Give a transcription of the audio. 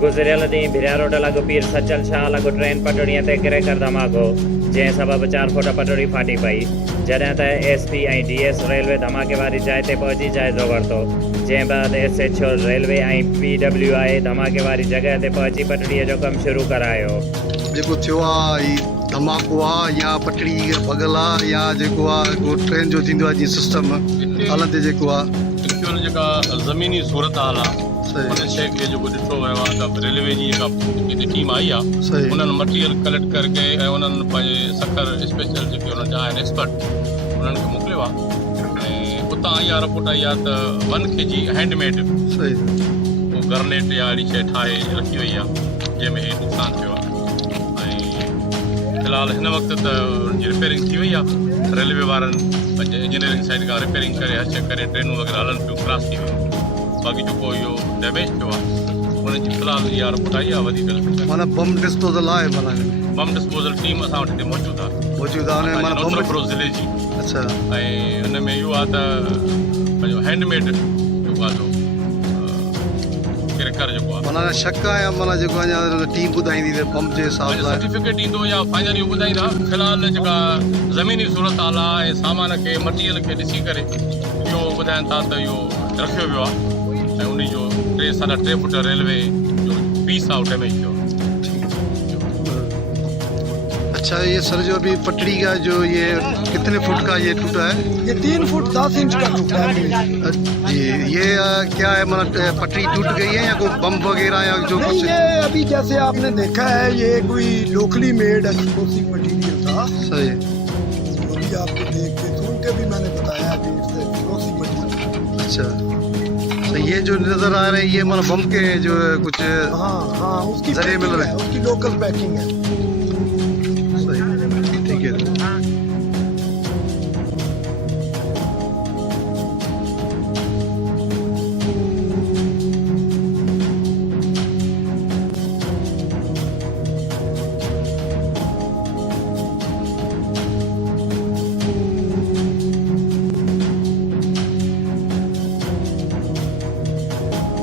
गुज़रियल ॾींहुं भिरिया रोड लॻो पीर सचल शाह लॻो ट्रेन पटड़ीअ ते किरे कर धमाको, जंहिं सबबु 4 फुट पटड़ी फाटी पई, जॾहिं त SP ऐं DS रेलवे धमाके वारी जाइ ते पहुची जाइज़ो वरितो, जंहिं बैदि SHO रेलवे ऐं PWI धमाके वारी जॻह ते पहुची पटड़ीअ जो कमु शुरू करायो। जेको थियो आहे धमाको आहे या पटड़ी भॻल आहे या जेको आहे उहो ट्रेन जो थींदो आहे जीअं सिस्टम हलंदे जेको आहे जेका ज़मीनी सूरत हाल आहे उन शइ खे जेको ॾिठो वियो आहे त रेलवे जी जेका हिते टीम आई आहे उन्हनि मटीरियल कलेक्ट करके ऐं उन्हनि पंहिंजे सखर स्पेशल जेके उन्हनि जा आहिनि एक्सपर्ट उन्हनि खे मोकिलियो आहे ऐं उतां इहा रिपोर्ट आई आहे त 1 kg हैंडमेड उहो गरनेट या अहिड़ी शइ ठाहे रखी वई आहे जंहिंमें हे नुक़सानु थियो आहे ऐं फ़िलहालु हिन वक़्तु त हुनजी रिपेयरिंग थी वई आहे रेलवे वारनि पंहिंजे इंजीनियरिंग साइड खां रिपेयरिंग करे हर शइ करे ट्रेनूं वग़ैरह हलनि पियूं क्रॉस थी वियूं। बाक़ी जेको इहो डैमेज थियो आहे हुनजी फ़िलहालु इहा रिपोर्ट आई आहे वधीक माना बम डिस्पोज़ल आहे माना बम डिस्पोज़ल टीम असां वटि हिते मौजूदु आहे मौजूदु ज़िले जी। अच्छा ऐं हुन में इहो आहे त पंहिंजो हैंडमेड जेको आहे जो किरकर जेको आहे माना शक आहे माना जेको अञा टीम ॿुधाईंदी त बम जे हिसाब सां सर्टिफिकेट ईंदो या फाइनल इहो ॿुधाईंदा। फ़िलहालु जेका ज़मीनी सूरत हाल आहे ऐं सामान खे मटीरियल खे ॾिसी करे इहो ॿुधाइनि था त इहो रखियो वियो आहे ऐं उन जो 3.5 फुट रेलवे जो पीस आहे डैमेज थियो। अच्छा ये सर जो अभी पटड़ी का जो ये कितने फुट का ये टूटा है? ये 3 फुट 10 इंच का टूटा है जी। ये क्या है मतलब पटड़ी टूट गई है या कोई बम वगैरह या जो नहीं, कुछ? ये अभी जैसे आपने देखा है ये कोई लोकली मेड एक्सप्लोसिव मटीरियल था। सही। अभी आपको देख के सुन के भी मैंने बताया अभी इससे एक्सप्लोसिव मटीरियल। अच्छा तो ये जो नजर आ रहे हैं ये मतलब बम के जो कुछ हाँ उसकी जरिए मिल रहे हैं, उसकी लोकल पैकिंग है।